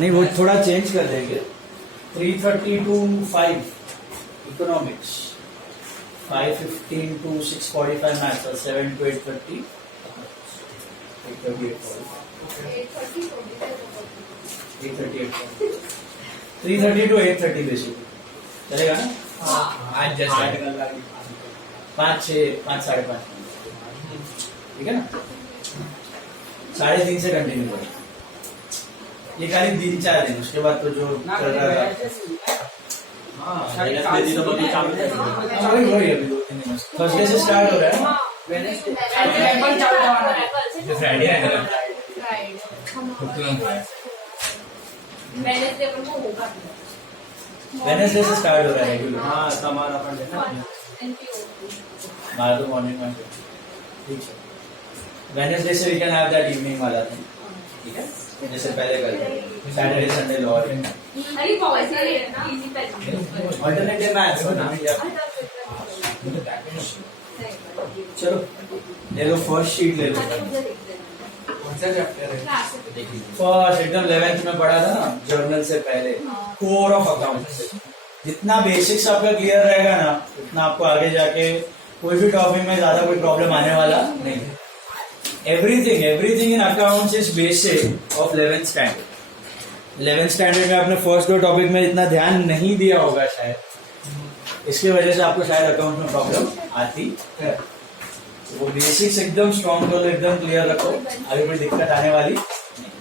नहीं वो थोड़ा चेंज कर देंगे 330 to 5 इकोनॉमिक्स 515 to 645 मैथ्स और 7 to 830 330 to 830 बेसिकली चलेगा ना? आज जैसे 5 6 5 साढ़े 5 ठीक है ना? 3.5 से कंटिन्यू करें ये खाली 3-4 दिन उसके बाद तो जो चल रहा है वही अभी 2-3 दिन थर्सडे से स्टार्ट हो रहा है ना? फ्राइडे है वेडनेसडे से स्टार्ट हो रहा है रेगुलर हाँ हमारा अपन हमारा तो मॉर्निंग में ठीक है वेडनेसडे से we can have that evening वाला थिंग ठीक है जैसे पहले कर Saturday Sunday law alternative maths हो ना चलो ले लो फर्स्ट शीट ले लो फर्स्ट एकदम 11th में पढ़ा था ना जर्नल से पहले कोर ऑफ अकाउंट्स जितना बेसिक्स आपका क्लियर रहेगा ना उतना आपको आगे जाके कोई भी टॉपिक में ज्यादा कोई प्रॉब्लम आने वाला नहीं है everything in accounts is basic of 11th standard 11th standard में आपने फर्स्ट 2 टॉपिक में इतना ध्यान नहीं दिया होगा शायद इसकी वजह से आपको शायद अकाउंट में प्रॉब्लम आती है वो बेसिक्स एकदम स्ट्रॉन्ग करो एकदम क्लियर रखो आगे कोई दिक्कत आने वाली नहीं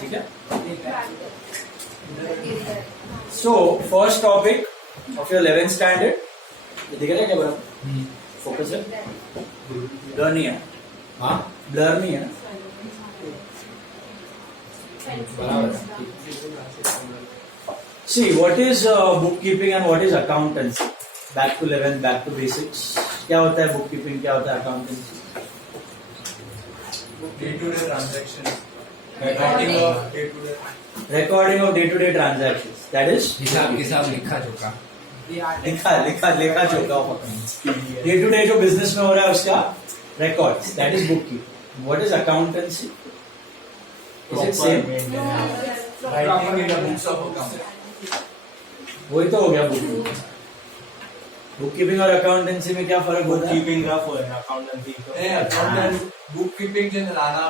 ठीक है so first topic of your 11th standard दिख रहा है क्या बड़ा फोकस है ब्लर नहीं है हाँ ब्लर नहीं है see what is bookkeeping and what is accountancy back to 11th back to basics क्या होता है बुक कीपिंग क्या होता है accountancy day to day transaction recording of day-to-day transactions that is हिसाब लिखा जोखा लिखा चुका डे टू डे जो बिजनेस में हो रहा है उसका records that is bookkeeping what is accountancy is it same writing in the books of account वही तो हो गया बुक कीपिंग और अकाउंटेंसी में क्या फर्क होता है कीपिंग रफ हो है अकाउंटेंसी अकाउंटेंट बुक कीपिंग जन राणा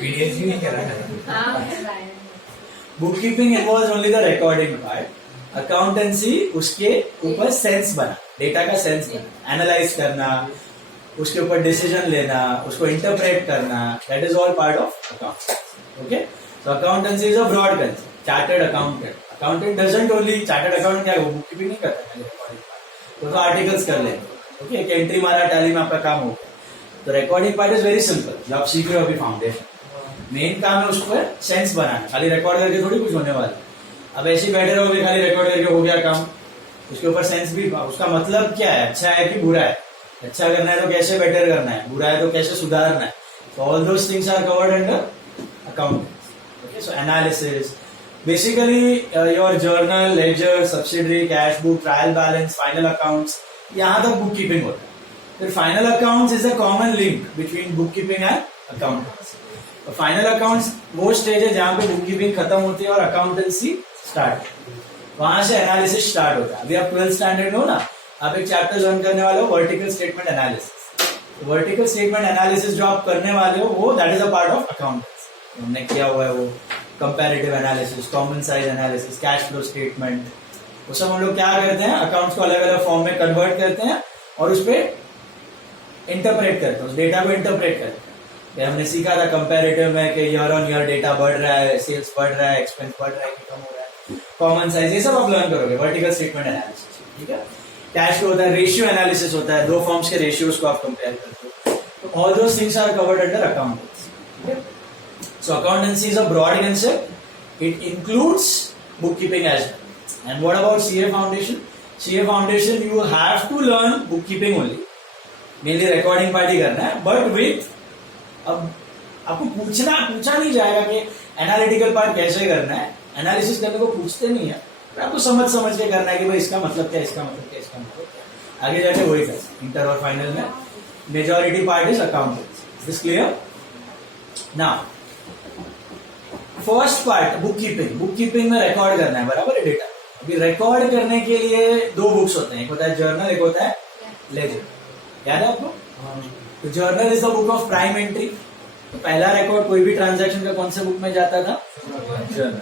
पीडीएफ नहीं कर रहा है book keeping involves only the recording part accountancy उसके ऊपर सेंस बना डेटा का सेंस बना एनालाइज करना उसके ऊपर डिसीजन लेना उसको इंटरप्रेट करना that is all part of account okay so accountancy is a broad concept chartered accountant doesn't only chartered accountant क्या बुक कीपिंग नहीं करता तो आर्टिकल्स कर लेंगे ओके एक एंट्री मारा टैली में आपका काम हो गया तो recording part is very simple जो आप सीख रहे हो अभी फाउंडेशन मेन काम है उसको सेंस बनाना खाली रिकॉर्ड करके थोड़ी कुछ होने वाला अब ऐसे ही बैठे रहोगे खाली रिकॉर्ड करके हो गया काम उसके ऊपर सेंस भी उसका मतलब क्या है अच्छा है कि बुरा है अच्छा करना है तो कैसे बेटर करना है बुरा है तो कैसे सुधारना है so all those things are covered under accounting okay so analysis basically your journal ledger subsidiary cash book trial balance final accounts यहाँ तक बुक कीपिंग होता है फिर final accounts is a common link between book keeping and accountancy final accounts वो stage है जहां पे book keeping खत्म होती है और अकाउंटेंसी स्टार्ट वहां से एनालिसिस स्टार्ट होता है अभी आप 12th स्टैंडर्ड में हो ना आप एक चैप्टर ज्वाइन करने वाले हो vertical statement analysis vertical statement analysis जो आप करने वाले हो वो that is a part of accountancy हमने किया हुआ है वो comparative analysis common size analysis cash flow statement वो सब हम लोग क्या करते हैं अकाउंट्स को अलग अलग फॉर्म में कन्वर्ट करते हैं और उस पर इंटरप्रेट करते हैं उस डेटा को इंटरप्रेट करते हैं हमने सीखा था कंपैरेटिव में कि ईयर ऑन ईयर डेटा बढ़ रहा है सेल्स बढ़ रहा है एक्सपेंस बढ़ रहा है कि कम हो रहा है कॉमन साइज ये सब आप लर्न करोगे वर्टिकल स्टेटमेंट एनालिसिस ठीक है कैश फ्लो होता है रेशियो एनालिसिस होता है 2 फॉर्म्स के रेशियोज को आप कंपेयर करते हो तो all those things are covered under accountancy ठीक है so accountancy is a broad concept it includes book keeping as well and what about CA foundation you have to learn book keeping only mainly recording part ही करना है but with अब आपको पूछा नहीं जाएगा कि एनालिटिकल पार्ट कैसे करना है एनालिसिस करने को पूछते नहीं है तो आपको समझ के करना है कि भाई इसका मतलब क्या इसका मतलब क्या इसका मतलब क्या आगे जाके वही कर इंटर और फाइनल में majority part is accountancy is clear now first part book keeping में रिकॉर्ड करना है, बराबर है डेटा। अभी रिकॉर्ड करने के लिए दो बुक्स होते हैं, एक होता है जर्नल, एक होता है लेजर। याद है आपको? तो journal is the book of prime entry. तो पहला रिकॉर्ड कोई भी ट्रांजैक्शन का कौन से बुक में जाता था? जर्नल।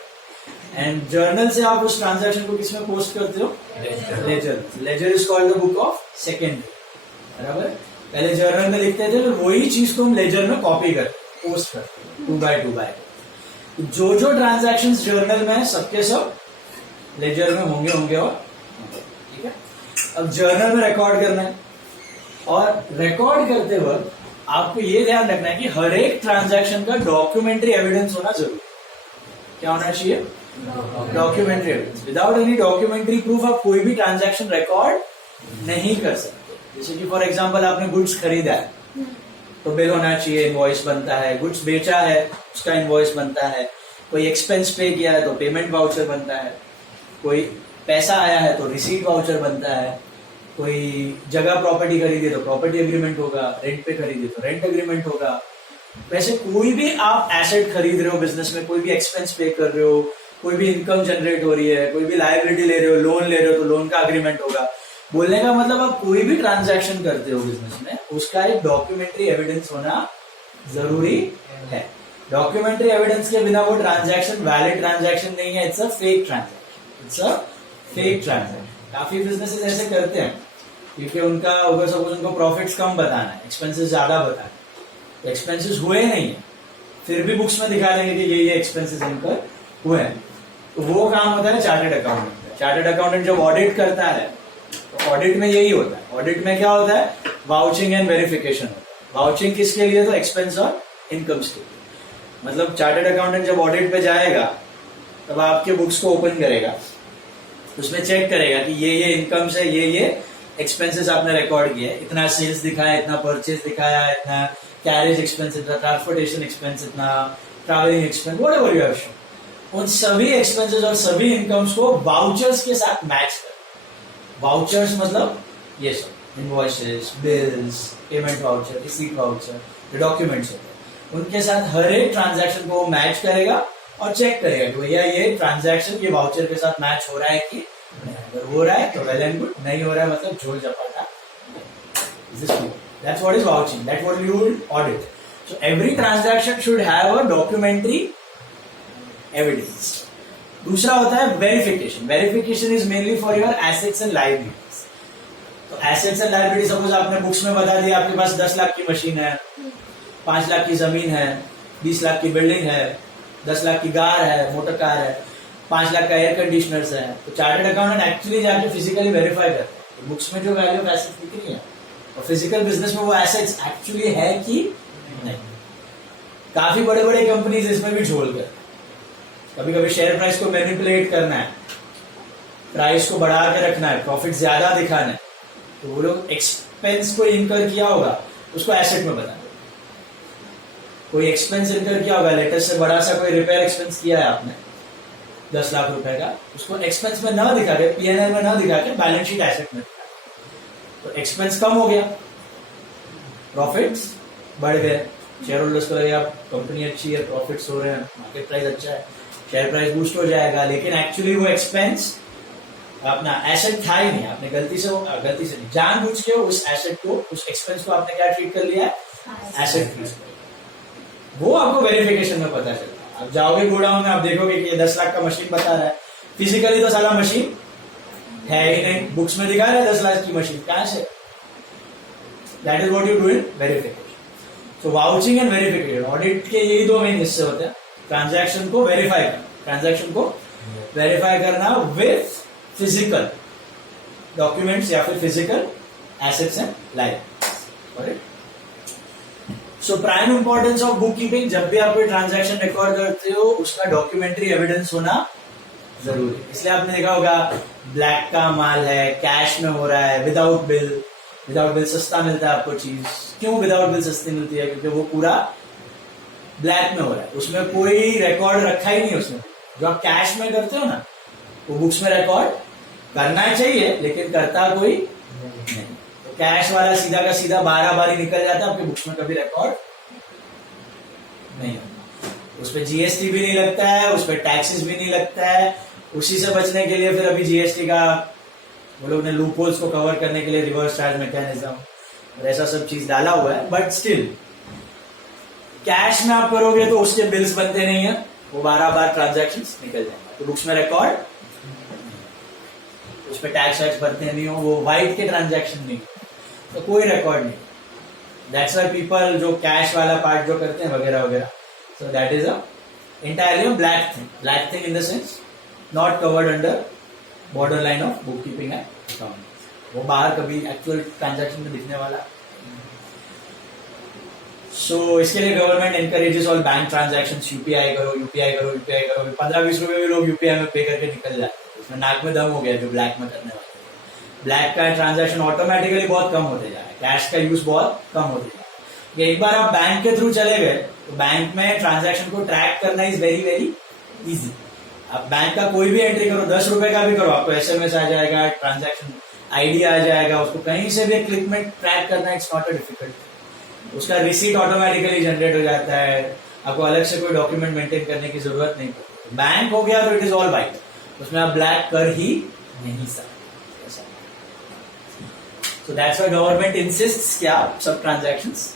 एंड जर्नल से आप उस ट्रांजैक्शन को किसमें पोस्ट करते हो? Ledger. Ledger is called the book of secondary, बराबर। पहले जर्नल में लिखते थे, तो वही चीज को हम लेजर में कॉपी करते, पोस्ट करते 2 by 2 by। जो जो ट्रांजैक्शन जर्नल में है सबके सब लेजर में होंगे और ठीक है। अब जर्नल में रिकॉर्ड करना है, और रिकॉर्ड करते वक्त आपको ये ध्यान रखना है कि हर एक ट्रांजैक्शन का डॉक्यूमेंट्री एविडेंस होना जरूरी है। क्या होना चाहिए? Documentary evidence. Without any documentary proof आप कोई भी ट्रांजैक्शन रिकॉर्ड नहीं कर सकते। जैसे कि फॉर एग्जांपल आपने गुड्स खरीदा है तो बिल होना चाहिए, इनवॉइस बनता है। गुड्स बेचा है उसका इनवॉइस बनता है। कोई एक्सपेंस पे किया है तो पेमेंट वाउचर बनता है। कोई पैसा आया है तो रिसीट वाउचर बनता है। कोई जगह प्रॉपर्टी खरीदी तो प्रॉपर्टी एग्रीमेंट होगा, रेंट पे खरीदी तो रेंट एग्रीमेंट होगा। वैसे कोई भी आप एसेट खरीद रहे हो बिजनेस में, कोई भी एक्सपेंस पे कर रहे हो, कोई भी इनकम जनरेट हो रही है, कोई भी लायबिलिटी ले रहे हो, लोन ले रहे हो तो लोन का अग्रीमेंट होगा। बोलने का मतलब आप कोई भी ट्रांजैक्शन करते हो बिजनेस में, उसका एक डॉक्यूमेंट्री एविडेंस होना जरूरी है। डॉक्यूमेंट्री एविडेंस के बिना वो ट्रांजैक्शन वैलिड ट्रांजैक्शन नहीं है, it's a fake transaction. It's a fake transaction. काफी बिजनेसेस ऐसे करते हैं क्योंकि उनका अगर सपोज उनको प्रॉफिट्स कम बताना है, एक्सपेंसेस ज्यादा बताना है, तो एक्सपेंसेस हुए नहीं है, फिर भी बुक्स में दिखा देंगे कि ये एक्सपेंसेस इनकर हुए हैं। तो वो काम होता है चार्टर्ड अकाउंटेंट। चार्टर्ड अकाउंटेंट जब ऑडिट करता है तो ऑडिट में यही होता है। ऑडिट में क्या होता है? वाउचिंग एंड वेरिफिकेशन होता है। वाउचिंग किसके लिए? तो एक्सपेंस और इनकम के लिए। मतलब चार्टर्ड अकाउंटेंट जब ऑडिट पे जाएगा तब आपके बुक्स को ओपन करेगा, उसमें चेक करेगा कि ये इनकम्स है, ये एक्सपेंसेस आपने रिकॉर्ड किया है, इतना सेल्स दिखाया, इतना परचेज दिखाया, इतना कैरेज एक्सपेंस, इतना ट्रांसपोर्टेशन एक्सपेंस, इतना travelling expense, whatever you have shown. उन सभी एक्सपेंसेस और सभी इनकम्स को वाउचर्स के साथ मैच कर। वाउचर्स मतलब ये सब invoices, bills, payment voucher, receipt voucher, जो डॉक्यूमेंट्स होते हैं, उनके साथ हर एक ट्रांजैक्शन को मैच करेगा और चेक करेगा कि भैया ये ट्रांजैक्शन ये वाउचर के साथ मैच हो रहा है कि नहीं। अगर हो रहा है तो वेल एंड गुड, नहीं हो रहा है मतलब झोल झपाटा। That's what is vouching. That's what you will audit. So every transaction should have a documentary evidence. दूसरा होता है verification. Verification is mainly for your assets and liabilities. तो एसेट्स एंड लायबिलिटी सपोज आपने बुक्स में बता दिया आपके पास 10 लाख की मशीन है, 5 लाख की जमीन है, 20 लाख की बिल्डिंग है, 10 लाख की कार है, मोटर कार है, 5 लाख का एयर कंडीशनर्स है। तो चार्टर्ड अकाउंटेंट एक्चुअली जाके फिजिकली वेरीफाई करते हैं तो बुक्स में जो वैल्यू ऑफ एसेट्स दिख रही है और फिजिकल बिजनेस में वो एसेट्स एक्चुअली है कि नहीं। काफी बड़े बड़े कंपनीज इसमें भी झोल कर, कभी कभी शेयर प्राइस को मैनिपुलेट करना है, प्राइस को बढ़ा के रखना है, प्रॉफिट ज्यादा दिखाना है, तो वो लोग एक्सपेंस को इनकर किया होगा उसको एसेट में बता दो। कोई एक्सपेंस इनकर किया होगा, लेटेस्ट से बड़ा सा कोई रिपेयर एक्सपेंस किया है आपने 10 लाख रुपए का, उसको एक्सपेंस में ना दिखा के, पीएनएल में ना दिखा के बैलेंस शीट एसेट में दिखा, तो एक्सपेंस कम हो गया, प्रॉफिट्स बढ़ गए, शेयर होल्डर्स को लगेगा कंपनी अच्छी है, प्रॉफिट्स हो रहे हैं, मार्केट प्राइस अच्छा है, शेयर प्राइस बूस्ट हो जाएगा। लेकिन एक्चुअली वो एक्सपेंस अपना एसेट था ही नहीं, आपने गलती से नहीं, जानबूझ के उस एसेट को, उस एक्सपेंस को आपने क्या ट्रीट कर लिया है? एसेट ट्रीट कर लिया। वो आपको वेरिफिकेशन में पता चलता है। आप जाओगे गोडाउन में, आप देखोगे कि ये 10 लाख का मशीन बता रहा है, फिजिकली तो साला मशीन है ही नहीं, बुक्स में दिखा रहा है 10 लाख की मशीन, कहां से? That is what you do in verification. So vouching and verification, audit के यही दो मेन हिस्से होते हैं। ट्रांजैक्शन को वेरीफाई करना, ट्रांजैक्शन को वेरीफाई करना विथ फिजिकल डॉक्यूमेंट्स या फिर physical assets and liabilities. So prime importance of book keeping, जब भी आप कोई ट्रांजैक्शन रिकॉर्ड करते हो उसका डॉक्यूमेंट्री एविडेंस होना जरूरी है। इसलिए आपने देखा होगा ब्लैक का माल है, कैश में हो रहा है, विदाउट बिल सस्ता मिलता है आपको चीज। क्यों विदाउट बिल सस्ती मिलती है? क्योंकि वो पूरा ब्लैक में हो रहा है, उसमें कोई रिकॉर्ड रखा ही नहीं उसने। जो आप कैश में करते हो ना, वो बुक्स में रिकॉर्ड करना चाहिए लेकिन करता कोई नहीं। तो कैश वाला सीधा का सीधा 12 बारी निकल जाता है, आपके बुक्स में कभी रिकॉर्ड नहीं होता। उस पर जीएसटी भी नहीं लगता है, उस पर टैक्सेस भी नहीं लगता है। उसी से बचने के लिए फिर अभी जीएसटी का वो लोग ने लूप होल्स को कवर करने के लिए रिवर्स चार्ज मैकेनिज्म और ऐसा सब चीज डाला हुआ है। बट स्टिल कैश में आप करोगे तो उसके बिल्स बनते नहीं है, वो 12 बार ट्रांजैक्शन निकल जाएंगे, तो बुक्स में रिकॉर्ड, उस पर टैक्स वैक्स भरते नहीं हो, वो वाइट के ट्रांजैक्शन नहीं, तो कोई रिकॉर्ड नहीं। दैट्स व्हाई पीपल जो कैश वाला पार्ट जो करते हैं वगैरह वगैरह, so that is a entirely a black thing in the sense not covered under border line of bookkeeping and accounting. वो बाहर कभी एक्चुअल ट्रांजैक्शन में दिखने वाला। सो इसके लिए government encourages all bank transaction, UPI करो यूपीआई करो यूपीआई करो। 15-20 रुपए भी लोग यूपीआई में पे करके निकल जाते हैं, उसमें नाक में दम हो गया जो ब्लैक में करने वाले। ब्लैक का ट्रांजैक्शन ऑटोमेटिकली बहुत कम होते जा रहा है, कैश का यूज बहुत कम होते जा रहा है। एक बार आप बैंक के थ्रू चले गए तो बैंक में ट्रांजैक्शन को ट्रैक करना इज वेरी वेरी इजी। आप बैंक का कोई भी एंट्री करो, 10 रुपए का भी करो, आपको एसएमएस आ जाएगा, ट्रांजैक्शन आईडी आ जाएगा, उसको कहीं से भी क्लिक में ट्रैक करना इट्स नॉट अ डिफिकल्ट। उसका रिसीट ऑटोमेटिकली जनरेट हो जाता है, आपको अलग से कोई डॉक्यूमेंट मेंटेन करने की जरूरत नहीं पड़ती। बैंक हो गया तो इट इज ऑल वाइट, उसमें आप ब्लैक कर ही नहीं सकते। सो दैट्स व्हाई गवर्नमेंट इंसिस्ट्स कि आप सब ट्रांजैक्शंस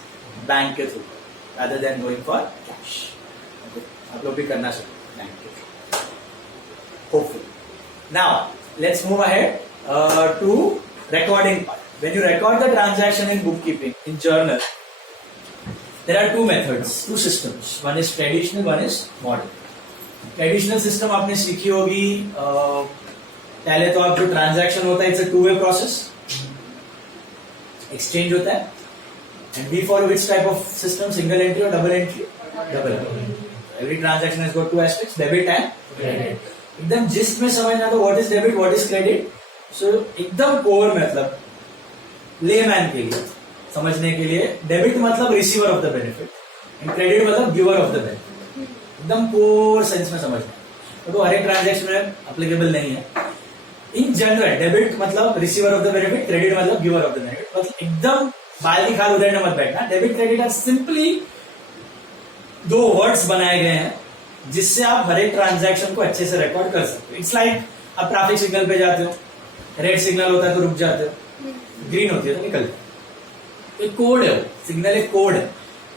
बैंक के through rather than going for cash. Okay. आप लोग भी करना सकते बैंक के through, hopefully. Now let's move ahead to recording part. When you record the transaction in bookkeeping in journal, there are two methods, two systems. One is traditional, one is modern. Traditional system आपने सीखी होगी, पहले तो आप जो transaction होता है it's a 2-way process, exchange होता है। And we follow which type of system? Single entry or double entry? Double entry. Every transaction has got two aspects, debit and credit. एकदम जिस्ट में समझना तो what is debit, what is credit. So एकदम core मतलब layman के लिए समझने के लिए, डेबिट मतलब receiver of the benefit and credit मतलब गिवर ऑफ द बेनिफिट। एकदम कोर सेंस में समझना, तो हर एक ट्रांजेक्शन में अप्लीकेबल नहीं है। इन जनरल डेबिट मतलब receiver of the benefit, credit मतलब गिवर ऑफ द बेनिफिट। मतलब एकदम बाल्टी खाल उधर मत बैठना। Debit credit are simply 2 words बनाए गए हैं जिससे आप हर एक ट्रांजैक्शन को अच्छे से रिकॉर्ड कर सकते हो। इट्स लाइक आप ट्रैफिक सिग्नल पे जाते हो, रेड सिग्नल होता है तो रुक जाते हो, ग्रीन होती है तो निकलते हो। एक कोड है, वो सिग्नल एक कोड है,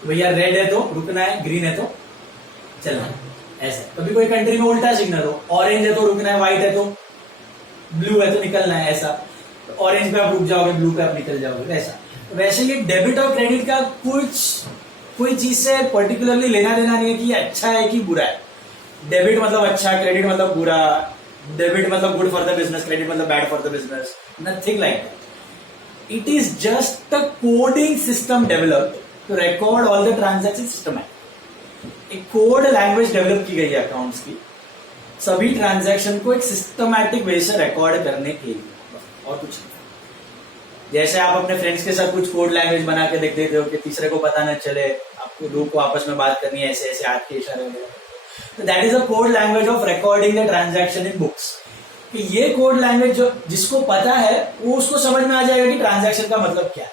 भैया रेड है तो रुकना है, ग्रीन है तो चलना है, ऐसा। कभी कोई कंट्री में उल्टा सिग्नल हो, ऑरेंज है तो रुकना है, व्हाइट है तो ब्लू है तो निकलना है, ऐसा। तो ऑरेंज पे आप रुक जाओगे, ब्लू पे आप निकल जाओगे, वैसा। वैसे ये डेबिट और क्रेडिट का कोई चीज से पर्टिकुलरली लेना देना नहीं है कि अच्छा है कि बुरा है। डेबिट मतलब अच्छा, क्रेडिट मतलब बुरा, डेबिट मतलब good for the business, credit मतलब bad for the business, nothing like that. It is just a coding system developed to record all the transaction systematic. एक कोड लैंग्वेज डेवलप की गई है अकाउंट्स की, सभी ट्रांजैक्शन को एक सिस्टमैटिक वे से रिकॉर्ड करने के लिए, और कुछ नहीं। जैसे आप अपने फ्रेंड्स के साथ कुछ कोड लैंग्वेज बना के देख देते हो कि तीसरे को पता न चले, आपको दो को आपस में बात करनी है ऐसे ऐसे हाथ के इशारे में, तो that is a code language of recording the transaction in books. कि ये कोड लैंग्वेज जो जिसको पता है वो उसको समझ में आ जाएगा कि ट्रांजैक्शन का मतलब क्या है।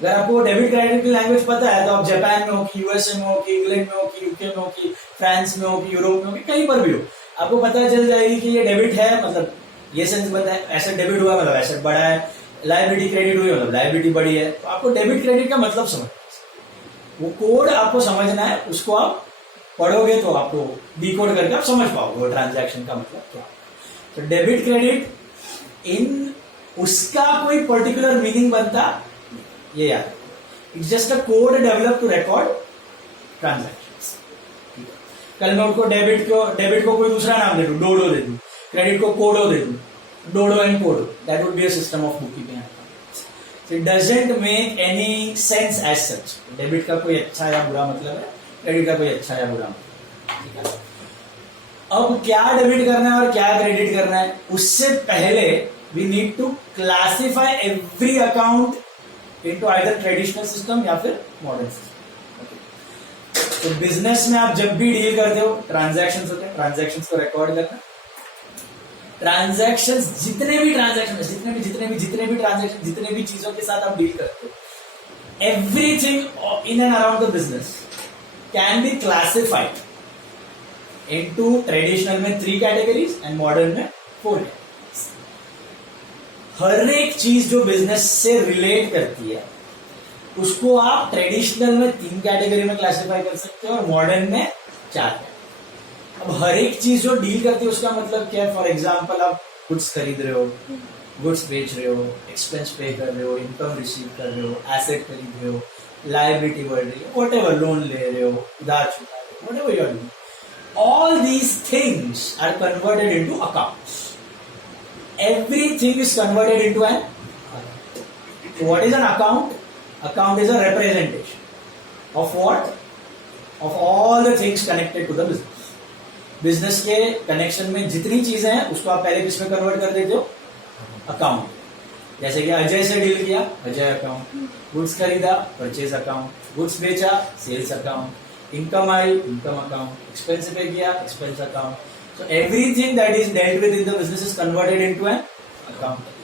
अगर आपको डेबिट क्रेडिट की लैंग्वेज पता है तो आप जापान में हो कि यूएसए में हो कि इंग्लैंड में हो कि यूके में हो कि फ्रांस में हो कि यूरोप में हो कि कहीं पर भी हो, आपको पता चल जाएगी कि ये डेबिट है मतलब ये सेंस बनता है, एसेट डेबिट हुआ मतलब एसेट बढ़ा है, लायबिलिटी क्रेडिट हुई मतलब लायबिलिटी बढ़ी है। तो आपको डेबिट क्रेडिट का मतलब समझना है, वो कोड आपको समझना है, उसको आप पढ़ोगे तो आपको डिकोड करके आप समझ पाओगे वो ट्रांजैक्शन का मतलब क्या। तो डेबिट क्रेडिट इन उसका कोई पर्टिकुलर मीनिंग बनता ये याद, it's just a code develop to record transactions. कल मैं उनको डेबिट को कोई दूसरा नाम दे दूं, डोडो दे दूं, क्रेडिट को कोडो दे दूं, डोडो एंड कोडो, that would be a system of bookkeeping. It doesn't make any sense as such. Debit का कोई अच्छा या बुरा मतलब है, क्रेडिट का कोई अच्छा या बुरा मतलब है। अब क्या डेबिट करना है और क्या क्रेडिट करना है, उससे पहले we need to classify every account into either traditional system या फिर मॉडर्न सिस्टम। तो बिजनेस में आप जब भी डील करते हो, ट्रांजैक्शंस होते हैं, ट्रांजैक्शंस को रिकॉर्ड करना। ट्रांजैक्शंस जितने भी ट्रांजैक्शन जितने भी चीजों के साथ आप डील करते हो, everything in and around the business can be classified into traditional में 3 कैटेगरीज एंड मॉडर्न में 4 कैटेगरीज। हर एक चीज जो बिजनेस से रिलेट करती है उसको आप ट्रेडिशनल में 3 कैटेगरी में क्लासिफाई कर सकते हो और मॉडर्न में 4। अब हर एक चीज जो डील करती है उसका मतलब क्या है? फॉर एग्जाम्पल आप गुड्स खरीद रहे हो, गुड्स बेच रहे हो, एक्सपेंस पे कर रहे हो, इनकम रिसीव कर रहे हो, एसेट खरीद रहे हो, लायबिलिटी बढ़ रही है, व्हाटएवर, लोन ले रहे हो, उधार चुका रहे हो, whatever you are doing, all these things are converted into accounts. Everything is converted into an account. So what is an account? Account is a representation of what? Of all the things connected to the business. Business के connection में जितनी चीजें हैं उसको आप पहले किसमें convert कर देते हो? अकाउंट। जैसे कि अजय से डील किया, अजय अकाउंट, गुड्स खरीदा, परचेज अकाउंट, गुड्स बेचा, सेल्स अकाउंट, इनकम आई, इनकम अकाउंट, एक्सपेंस पे किया, expense account. So everything that is dealt with in the business is converted into an account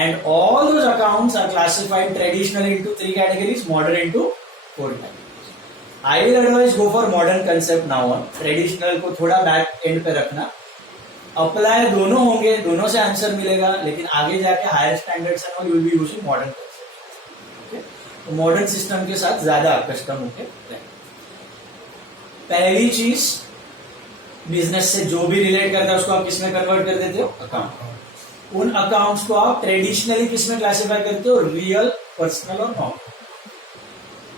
and all those accounts are classified traditionally into 3 categories, modern into 4 categories. I will advise go for modern concept now on. Traditional को थोड़ा back and पे रखना, apply दोनों होंगे, दोनों से answer मिलेगा, लेकिन आगे जाके higher standards and all you will be using modern concept. तो मॉडर्न सिस्टम के साथ ज्यादा कस्टम होके रहेंगे। पहली चीज, बिजनेस से जो भी रिलेट करता है उसको आप किसमें कन्वर्ट कर देते हो? अकाउंट। उन अकाउंट्स को आप ट्रेडिशनली किसमें क्लासिफाई करते हो? रियल, पर्सनल और nominal.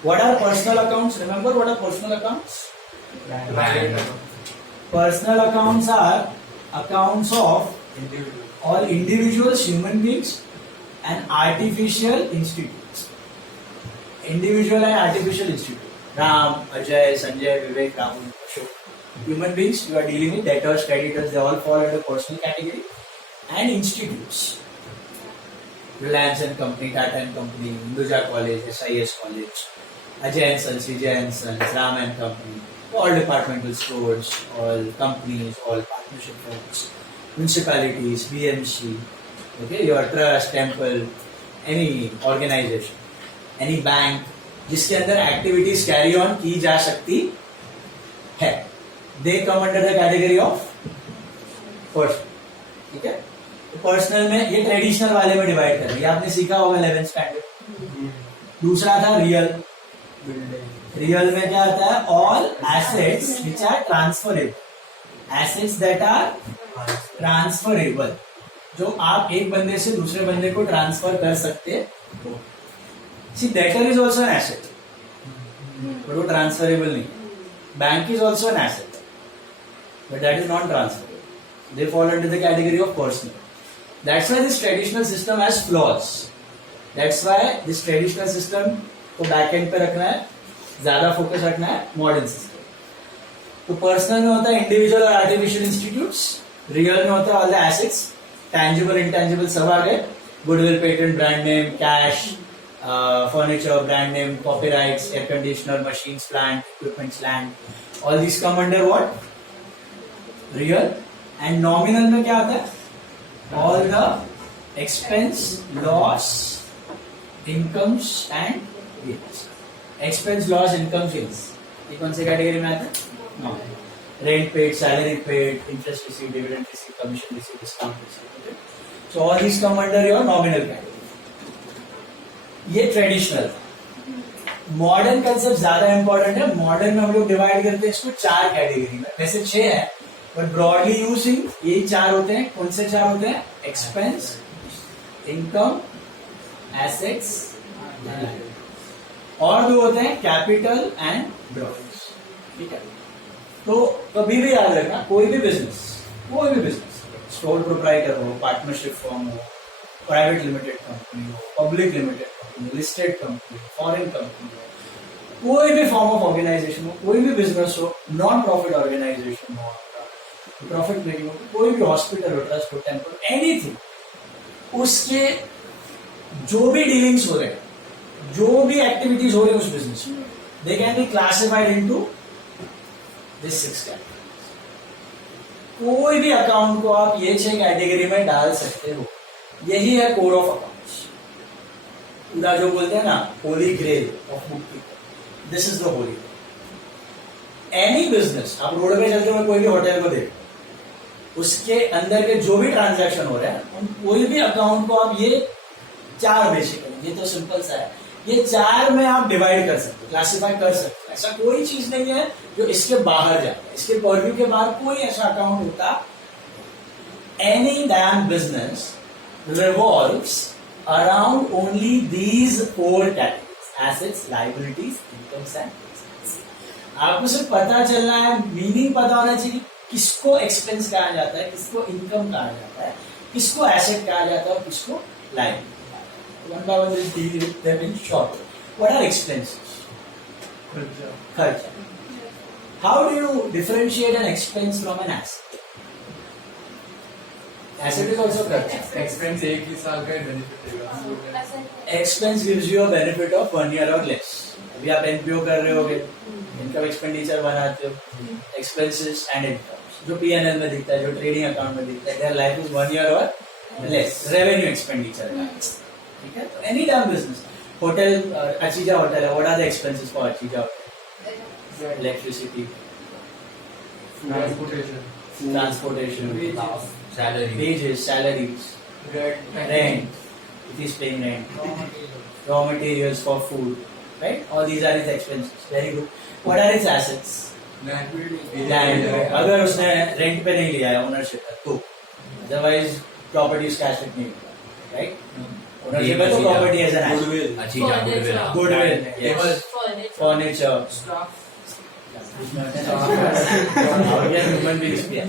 What are personal accounts? Remember what are personal accounts? Personal accounts are accounts of all individuals, human beings and artificial institutes. Individual and artificial institute, Ram, Ajay, Sanjay, Vivek, Rahul, Ashok. Human beings you are dealing with, debtors, creditors, they all fall under personal category. And institutes, Reliance and Company, Tata and Company, Hinduja College, SIS College, Ajay and Sons, Vijay and Sons, Ram and Company, all departmental stores, all companies, all partnership firms, municipalities, BMC, okay, your trust, temple, any organization, any bank, जिसके अंदर activities carry on की जा सकती है, they come under the category of personal. ठीक है? Personal में ये ट्रेडिशनल वाले में डिवाइड कर रहे हैं, आपने सीखा होगा 11th स्टैंडर्ड। दूसरा था रियल। रियल में क्या आता है? All assets which are transferable. Assets that are transferable, जो आप एक बंदे से दूसरे बंदे को ट्रांसफर कर सकते हो। See, debtor is also an asset, but वो ट्रांसफरेबल नहीं। Bank is also an asset, but that is not transferable. They fall under the category of personal. That's why this traditional system has flaws. That's why this traditional system को back end पे रखना है, ज्यादा focus रखना है modern system. तो personal में होता है इंडिविजुअल और आर्टिफिशियल इंस्टीट्यूट्स, रियल में होता है all the assets, tangible, intangible सब आ गए, goodwill, patent, brand name, cash, furniture, brand name, copyrights, air conditioner, machines, plant, equipments, land, all this come under what? Real. And nominal में क्या आता है? All the expense, loss, incomes and gains. Expense, loss, income, gains, ये कौन से category में आता है? Rent paid, salary paid, interest receive, dividend receive, commission receive, discount receive. So all this come under your nominal category. ये traditional. Modern concept ज्यादा important है। Modern में हम लोग डिवाइड करते हैं इसको 4 कैटेगरी में, वैसे 6 है बट ब्रॉडली यूजिंग यही 4 होते हैं। कौन से 4 होते हैं? एक्सपेंस, इनकम, एसेट्स, और 2 होते हैं कैपिटल एंड ड्रॉइंग्स। ठीक है? तो कभी भी याद रखना, कोई भी बिजनेस, स्टोर प्रोप्राइटर हो, पार्टनरशिप फर्म हो, प्राइवेट लिमिटेड कंपनी हो, public limited company, listed company, foreign company हो, कोई भी फॉर्म ऑफ ऑर्गेनाइजेशन हो, कोई भी बिजनेस हो, नॉन प्रॉफिट ऑर्गेनाइजेशन हो, प्रॉफिट मेकिंग हो, कोई भी हॉस्पिटल हो, ट्रस्ट हो, टेम्पल, एनीथिंग, उसके जो भी डीलिंग्स हो रहे हैं, जो भी एक्टिविटीज हो रही है उस बिजनेस में, they can be classified into this 6 category. कोई भी अकाउंट को आप ये 6 कैटेगरी में डाल सकते हो। यही है कोड ऑफ अकाउंट्स। पूरा जो बोलते हैं ना, holy grail of bookkeeper, this is the holy grail. Any business, आप रोड पे चलते हुए कोई भी होटल को देखो, उसके अंदर के जो भी ट्रांजैक्शन हो रहे हैं उन कोई भी अकाउंट को आप ये 4 बेसिकली, ये तो सिंपल सा है, ये 4 में आप डिवाइड कर सकते, क्लासिफाई कर सकते। ऐसा कोई चीज नहीं है जो इसके बाहर जाता है, इसके परव्यू के बाहर कोई ऐसा अकाउंट होता। Any damn business revolves around only these 4 categories: assets, liabilities, incomes and expenses. आपको सिर्फ पता चलना है, मीनिंग पता होना चाहिए, किसको एक्सपेंस कहा जाता है, किसको इनकम कहा जाता है, किसको एसेट कहा जाता है और किसको liability. One by one we'll deal with them in short. What are expenses? Kharcha. How do you differentiate an expense from an asset? Asset is also kharcha. Expense एक ही साल का बेनिफिट देगा। Expense gives you a benefit of 1 year or less. अभी आप NPO कर रहे होगे, income expenditure बनाते हो, एक्सपेंसेस एंड इनकम जो पीएनएल में दिखता है, जो ट्रेडिंग अकाउंट में दिखता है, देयर लाइफ इज 1 year और लेस, रेवेन्यू एक्सपेंडिचर का। ठीक है, तो एनी टाइम बिजनेस, होटल, अचीजा होटल है, what are the expenses for अचीजा hotel? Electricity, transportation, Salary. wages, salaries, rent, if he's paying rent, raw materials for food, right? All these are his expenses. Very good. What are his assets? Land. अगर उसने rent पे नहीं लिया है, ownership है तो, otherwise property cash नहीं होगा, राइट? ओनरशिप है तो property as an asset, Achija, goodwill. Goodwill, yes, furniture, human beings भी है,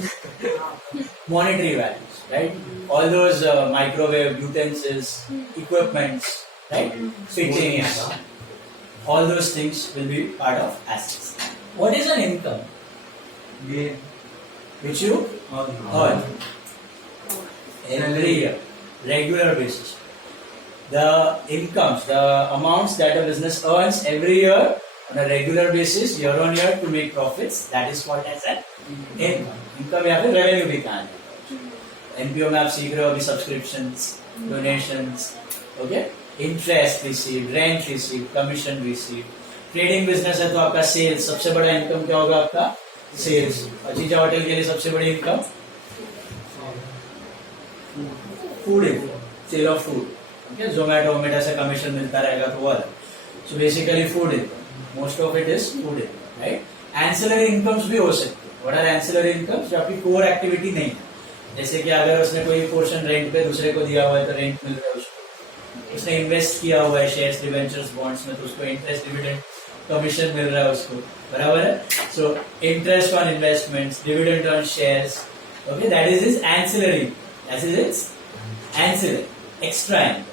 monetary values, right? All those microwave utensils, equipments, right? Fitting, all those things will be part of assets. What is an income? Gain. Which you earn every year, regular basis. The incomes, the amounts that a business earns every year on a regular basis, year on year, to make profits, that is called as an income. Income या फिर revenue भी कहा जाता है। NPO में आप सीख रहे हो अभी subscriptions, donations, okay, interest receive, rent receive, commission receive. Trading business है तो आपका सेल्स, सबसे बड़ा इनकम क्या होगा आपका? सेल्स। अचीजा होटल के लिए सबसे बड़ी income food income, sale of food, okay, Zomato वोमेटो से कमीशन मिलता रहेगा तो वो अलग। So basically food income, most of it is food income, right? Ancillary incomes भी हो सकते हैं। What are ancillary incomes? जो आपकी कोर एक्टिविटी नहीं है, जैसे कि अगर उसने कोई पोर्शन रेंट पे दूसरे को दिया हुआ है तो रेंट मिल रहा है उसको, उसने इन्वेस्ट किया हुआ है शेयर्स, डिवेंचर्स, बॉन्ड्स में तो उसको इंटरेस्ट, डिविडेंड, कमीशन मिल रहा है उसको, बराबर है? So interest on investments, dividend on shares, okay, that is is ancillary, that is it's ancillary, extra income,